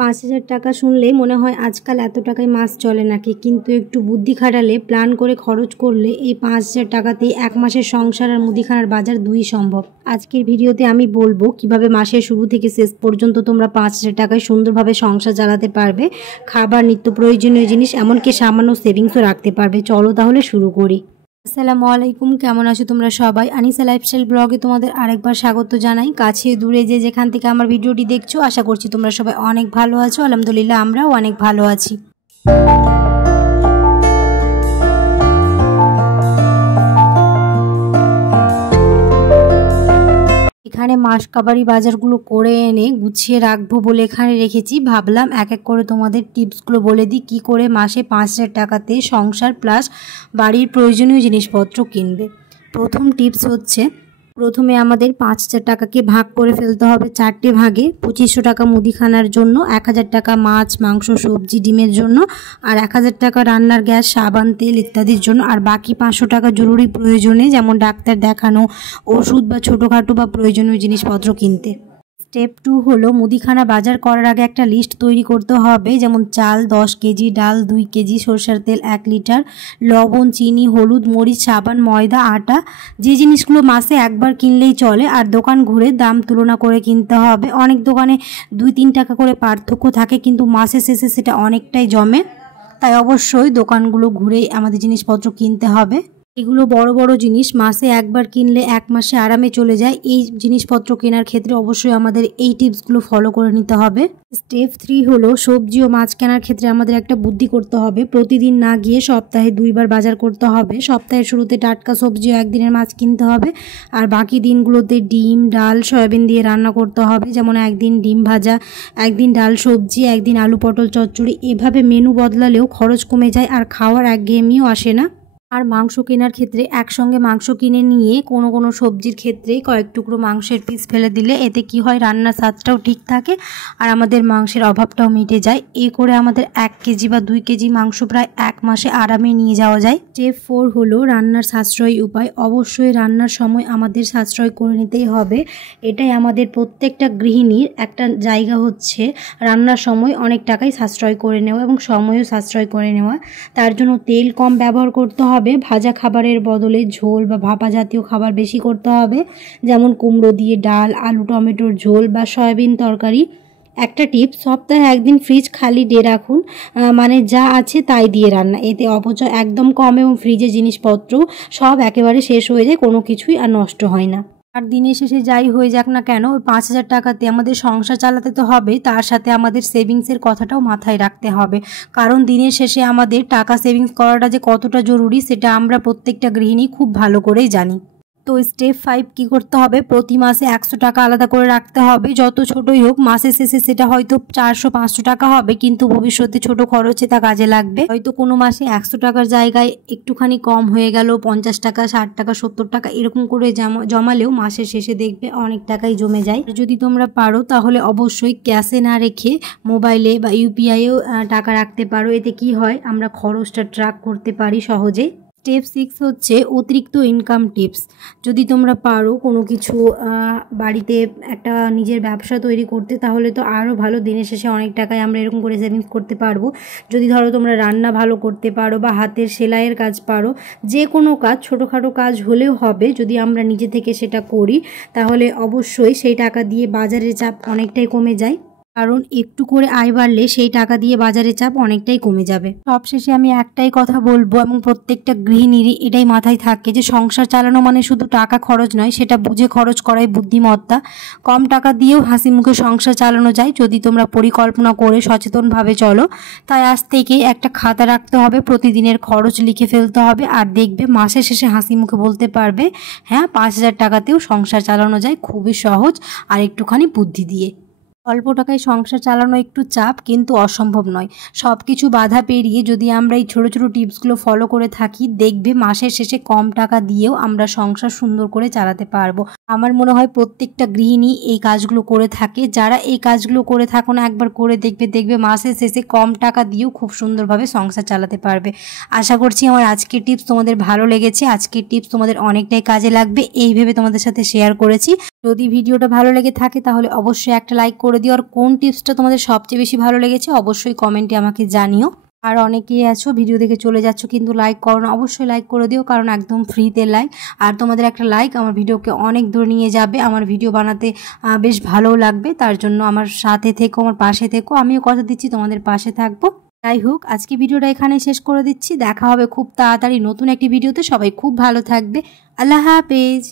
৫,০০০ টাকা শুনলেই মনে হয় আজকাল এত টাকায় মাস চলে নাকি, কিন্তু একটু বুদ্ধি খাটালে প্ল্যান করে খরচ করলে এই ৫,০০০ টাকাতেই এক মাসের সংসার আর মুদিখানার বাজার দুই সম্ভব। আজকের ভিডিওতে আমি বলবো কিভাবে মাসের শুরু থেকে শেষ পর্যন্ত তোমরা ৫,০০০ টাকায় সুন্দরভাবে সংসার চালাতে পারবে, খাবার, নিত্য প্রয়োজনীয় জিনিস, এমনকি সামান্য সেভিংসও রাখতে পারবে। চলো তাহলে শুরু করি। আসসালামু আলাইকুম, কেমন আছো তোমরা সবাই? আনিসা লাইফস্টাইল ব্লগে তোমাদের আরেকবার স্বাগত জানাই। কাছে দূরে যে যেখান থেকে আমার ভিডিওটি দেখছো, আশা করছি তোমরা সবাই অনেক ভালো আছো। আলহামদুলিল্লাহ আমরাও অনেক ভালো আছি। এখানে মাসকাবারি বাজারগুলো করে এনে গুছিয়ে রাখবো বলে এখানে রেখেছি। ভাবলাম এক এক করে তোমাদের টিপসগুলো বলে দিই, কী করে মাসে ৫,০০০ টাকাতে সংসার প্লাস বাড়ির প্রয়োজনীয় জিনিসপত্র কিনবে। প্রথম টিপস হচ্ছে, প্রথমে আমাদের ৫,০০০ টাকাকে ভাগ করে ফেলতে হবে 4টে ভাগে। ২৫০০ টাকা মুদিখানার জন্য, ১,০০০ টাকা মাছ, মাংস, সবজি, ডিমের জন্য, আর ১,০০০ টাকা রান্নার গ্যাস, সাবান, তেল ইত্যাদির জন্য, আর বাকি ৫০০ টাকা জরুরি প্রয়োজনে, যেমন ডাক্তার দেখানো, ওষুধ বা ছোটোখাটো বা প্রয়োজনীয় জিনিসপত্র কিনতে। স্টেপ 2 হলো, মুদিখানা বাজার করার আগে একটা লিস্ট তৈরি করতে হবে, যেমন চাল 10 কেজি, ডাল 2 কেজি, সরষের তেল 1 লিটার, লবণ, চিনি, হলুদ, মরিচ, সাবান, ময়দা, আটা। যে জিনিসগুলো মাসে একবার কিনলেই চলে, আর দোকান ঘুরে দাম তুলনা করে কিনতে হবে। অনেক দোকানে 2-3 টাকা করে পার্থক্য থাকে, কিন্তু মাসের শেষে সেটা অনেকটাই জমে। তাই অবশ্যই দোকানগুলো ঘুরেই আমাদের জিনিসপত্র কিনতে হবে। এগুলো বড় বড় জিনিস, মাসে একবার কিনলে এক মাসে আরামে চলে যায়। এই জিনিসপত্র কেনার ক্ষেত্রে অবশ্যই আমাদের এই টিপসগুলো ফলো করে নিতে হবে। স্টেপ 3 হলো, সবজি ও মাছ কেনার ক্ষেত্রে আমাদের একটা বুদ্ধি করতে হবে। প্রতিদিন না গিয়ে সপ্তাহে 2বার বাজার করতে হবে। সপ্তাহের শুরুতে টাটকা সবজি ও একদিনের মাছ কিনতে হবে, আর বাকি দিনগুলোতে ডিম, ডাল, সয়াবিন দিয়ে রান্না করতে হবে। যেমন একদিন ডিম ভাজা, একদিন ডাল সবজি, একদিন আলু পটল চচ্চড়ি। এভাবে মেনু বদলালেও খরচ কমে যায় আর খাওয়ার একঘেয়েমিও আসে না। আর মাংস কেনার ক্ষেত্রে একসঙ্গে মাংস কিনে নিয়ে কোনো সবজির ক্ষেত্রে কয়েক টুকরো মাংসের পিস ফেলে দিলে এতে কি হয়, রান্নার স্বাদটাও ঠিক থাকে আর আমাদের মাংসের অভাবটাও মিটে যায়। এই করে আমাদের 1 কেজি বা 2 কেজি মাংস প্রায় এক মাসে আরামে নিয়ে যাওয়া যায়। স্টেপ 4 হলো, রান্নার সাশ্রয়ী উপায়। অবশ্যই রান্নার সময় আমাদের সাশ্রয় করে নিতেই হবে। এটাই আমাদের প্রত্যেকটা গৃহিণীর একটা জায়গা, হচ্ছে রান্নার সময় অনেক টাকাই সাশ্রয় করে নেওয়া এবং সময়ও সাশ্রয় করে নেওয়া। তার জন্য তেল কম ব্যবহার করতে হবে। ভাজা খাবারের বদলে ঝোল বা ভাপা জাতীয় খাবার বেশি করতে হবে, যেমন কুমড়ো দিয়ে ডাল, আলু টমেটোর ঝোল বা সয়াবিন তরকারি। একটা টিপস, সপ্তাহে একদিন ফ্রিজ খালি দিয়ে রাখুন, মানে যা আছে তাই দিয়ে রান্না। এতে অপচয় একদম কম এবং ফ্রিজে জিনিসপত্র সব একেবারে শেষ হয়ে যায়, কোনো কিছুই আর নষ্ট হয় না। আর দিনের শেষে যাই হয়ে যাক না কেন, ওই ৫,০০০ টাকাতে আমাদের সংসার চালাতে তো হবে, তার সাথে আমাদের সেভিংসের কথাটাও মাথায় রাখতে হবে। কারণ দিনের শেষে আমাদের টাকা সেভিংস করাটা যে কতটা জরুরি সেটা আমরা প্রত্যেকটা গৃহিণী খুব ভালো করেই জানি। তো স্টেপ 5 কি করতে হবে, প্রতি মাসে 100 টাকা আলাদা করে রাখতে হবে। যত ছোটই হোক, মাসের শেষে সেটা হয়তো 400-500 টাকা হবে, কিন্তু ভবিষ্যতে ছোট খরচে তা কাজে লাগবে। হয়তো কোনো মাসে 100 টাকার জায়গায় একটুখানি কম হয়ে গেল, 50 টাকা, 60 টাকা, 70 টাকা এরকম করে জমালেও মাসের শেষে দেখবে অনেক টাকাই জমে যায়। যদি তোমরা পারো তাহলে অবশ্যই ক্যাশে না রেখে মোবাইলে বা ইউপিআইয়েও টাকা রাখতে পারো। এতে কি হয়, আমরা খরচটা ট্র্যাক করতে পারি সহজে। স্টেপ 6 হচ্ছে অতিরিক্ত ইনকাম টিপস। যদি তোমরা পারো কোনো কিছু বাড়িতে একটা নিজের ব্যবসা তৈরি করতে, তাহলে তো আরও ভালো। দিনের শেষে অনেক টাকায় আমরা এরকম করে সেভিংস করতে পারবো। যদি ধরো তোমরা রান্না ভালো করতে পারো বা হাতের সেলাইয়ের কাজ পারো, যে কোনো কাজ, ছোটোখাটো কাজ হলেও হবে, যদি আমরা নিজে থেকে সেটা করি তাহলে অবশ্যই সেই টাকা দিয়ে বাজারের চাপ অনেকটাই কমে যায়। কারণ একটু করে আয় বাড়লে সেই টাকা দিয়ে বাজারের চাপ অনেকটাই কমে যাবে। সবশেষে আমি একটাই কথা বলবো, এবং প্রত্যেকটা গৃহিণীরই এটাই মাথায় থাকে, যে সংসার চালানো মানে শুধু টাকা খরচ নয়, সেটা বুঝে খরচ করাই বুদ্ধিমত্তা। কম টাকা দিয়েও হাসি মুখে সংসার চালানো যায় যদি তোমরা পরিকল্পনা করে সচেতনভাবে চলো। তাই আজ থেকে একটা খাতা রাখতে হবে, প্রতিদিনের খরচ লিখে ফেলতে হবে, আর দেখবে মাসের শেষে হাসি মুখে বলতে পারবে, হ্যাঁ ৫,০০০ টাকাতেও সংসার চালানো যায়, খুবই সহজ আর একটুখানি বুদ্ধি দিয়ে। অল্প টাকায় সংসার চালানো একটু চাপ, কিন্তু অসম্ভব নয়। সব কিছু বাধা পেরিয়ে যদি আমরা এই ছোটো ছোটো টিপসগুলো ফলো করে থাকি, দেখবে মাসের শেষে কম টাকা দিয়েও আমরা সংসার সুন্দর করে চালাতে পারবো। আমার মনে হয় প্রত্যেকটা গৃহিণী এই কাজগুলো করে থাকে। যারা এই কাজগুলো করে থাকো না, একবার করে দেখবে মাসের শেষে কম টাকা দিয়েও খুব সুন্দরভাবে সংসার চালাতে পারবে। আশা করছি আমার আজকের টিপস তোমাদের ভালো লেগেছে। আজকের টিপস তোমাদের অনেকটাই কাজে লাগবে, এই ভেবে তোমাদের সাথে শেয়ার করেছি। যদি ভিডিওটা ভালো লেগে থাকে তাহলে অবশ্যই একটা লাইক করে দিও। আর কোন টিপসটা তোমাদের সবচেয়ে বেশি ভালো লেগেছে অবশ্যই কমেন্টে আমাকে জানিও। আর অনেকেই আছো ভিডিও দেখে চলে যাচ্ছ কিন্তু লাইক করো না, অবশ্যই লাইক করে দিও, কারণ একদম ফ্রিতে লাইক। আর তোমাদের একটা লাইক আমার ভিডিওকে অনেক দূর নিয়ে যাবে, আমার ভিডিও বানাতে বেশ ভালোও লাগবে। তার জন্য আমার সাথে থেকো, আমার পাশে থেকো, আমিও কথা দিচ্ছি তোমাদের পাশে থাকবো। যাই হোক, আজকে ভিডিওটা এখানে শেষ করে দিচ্ছি। দেখা হবে খুব তাড়াতাড়ি নতুন একটি ভিডিওতে। সবাই খুব ভালো থাকবে। আল্লাহ হাফেজ।